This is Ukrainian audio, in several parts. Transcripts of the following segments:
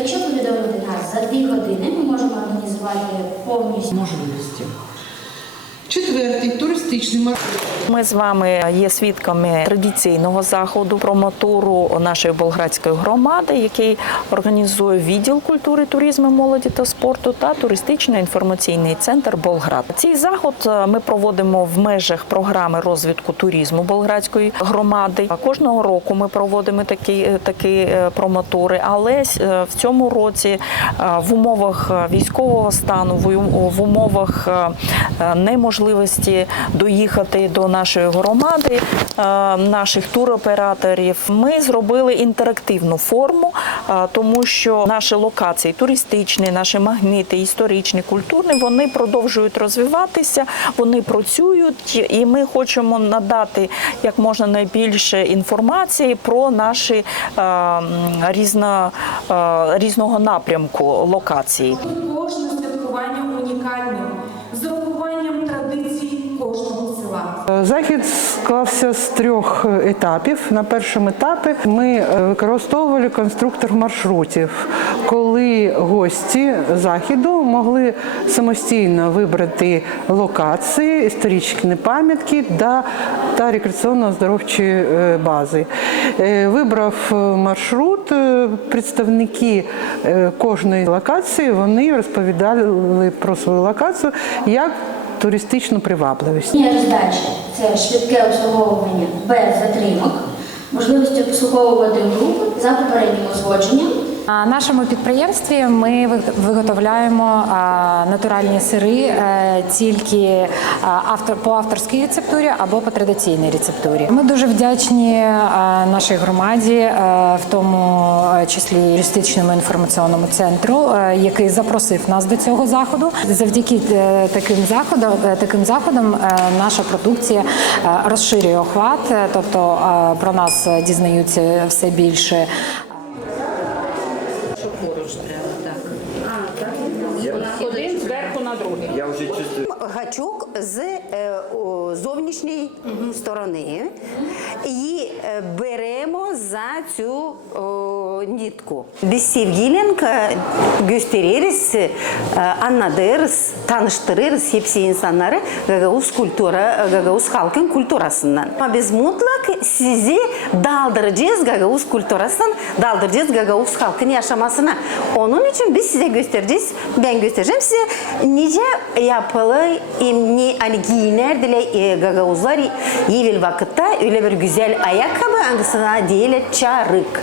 Якщо повідомити нас за дві години, ми можемо організувати повністю. можливості. Четвертий туристичний маршрут. Ми з вами є свідками традиційного заходу промотуру нашої болградської громади, який організує відділ культури, туризму, молоді та спорту та туристично-інформаційний центр Болград. Цей заход е, ми проводимо в межах програми розвитку туризму болградської громади. Кожного року ми проводимо такі, е, такі е, промотури, але в цьому році в умовах військового стану, в умовах неможливості доїхати до нашої громади, е, наших туроператорів, ми зробили інтерактивну форму, е, тому що наші локації туристичні, наші магніти, історичні, культурні, вони продовжують розвиватися, вони працюють, і ми хочемо надати як можна найбільше інформації про наші е, різно, різного напрямку локації. Кожне святкування унікальне Захід склався з трьох етапів. На першому етапі ми е, використовували конструктор маршрутів, коли гості заходу могли самостійно вибрати локації, історичні пам'ятки да- та рекреаційно-оздоровчі е, бази. Е, Вибрав е, маршрут, е, представники е, кожної локації вони розповідали про свою локацію як туристичну привабливість. Їхня роздача це швидке обслуговування без затримок, можливість обслуговувати групу за попереднім узгодженням. На нашому підприємстві ми виготовляємо натуральні сири е, тільки по авторській рецептурі або по традиційній рецептурі. Ми дуже вдячні нашій громаді, е, в тому е, числі юристичному інформаційному центру, який запросив нас до цього заходу. Завдяки таким заходам, таким заходам наша продукція розширює охват, тобто про нас дізнаються все більше. Один зверху на другий. гачок з е, о, зовнішньої сторони. І е, беремо за цю о, нитку. Biz sevgiyle gösteririz, e, anlatırız, tanıştırırız hepsi insanları Gagavuz kultura, Gagavuz halkın kulturasından. Ama biz mutlak sizi daldıracağız Gagavuz kulturasından, daldıracağız Gagavuz halkın yaşamasına. Onun için biz size göstereceğiz, ben göstereceğim size nice yapılı, em, ne, hani giyinler dile e, Gagavuzlar evvel vakitte öyle bir güzel ayakkabı, hangisine değil çarık.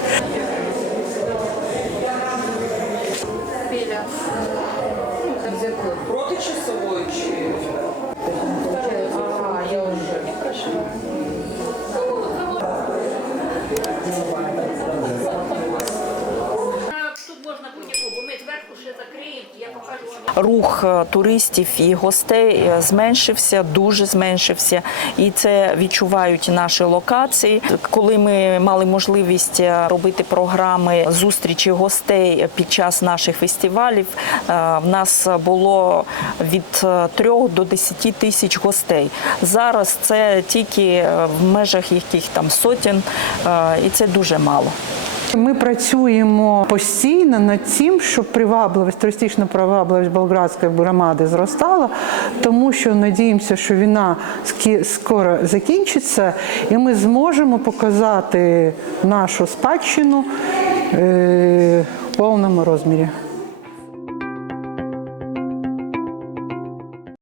Проти часової чи Тут можна будь-яку, бо ми зверху ще закриємо, я покажу вам. Рух е, туристів і гостей е, зменшився, дуже зменшився, і це відчувають наші локації. Коли ми мали можливість е, робити програми зустрічі гостей під час наших фестивалів, в нас було від 3 до 10 тисяч гостей. Зараз це тільки в межах яких там сотень, і це дуже мало. Ми працюємо постійно над тим, щоб привабливість, туристична привабливість болградської громади зростала, тому що надіємося, що війна скоро закінчиться, і ми зможемо показати нашу спадщину е, в повному розмірі.